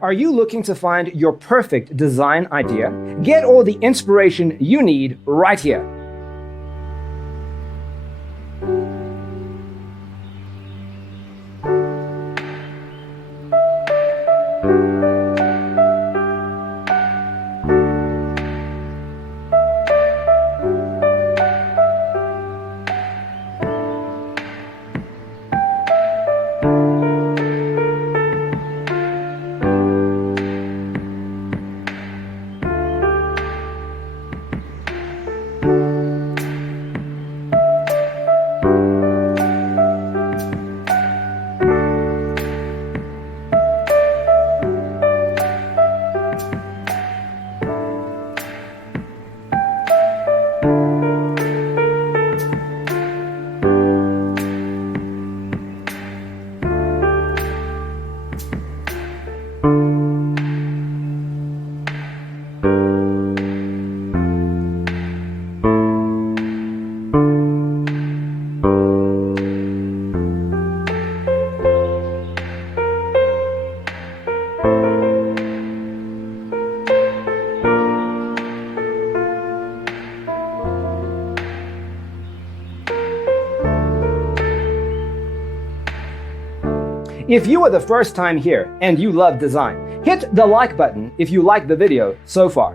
Are you looking to find your perfect design idea? Get all the inspiration you need right here. If you are the first time here and you love design, hit the like button if you like the video so far.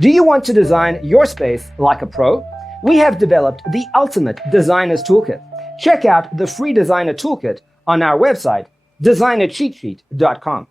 Do you want to design your space like a pro? We have developed the ultimate designer's toolkit. Check out the free designer toolkit on our website, designercheatsheet.com.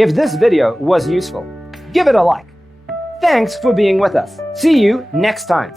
If this video was useful, give it a like. Thanks for being with us. See you next time.